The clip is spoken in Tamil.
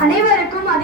அனைவருக்கும்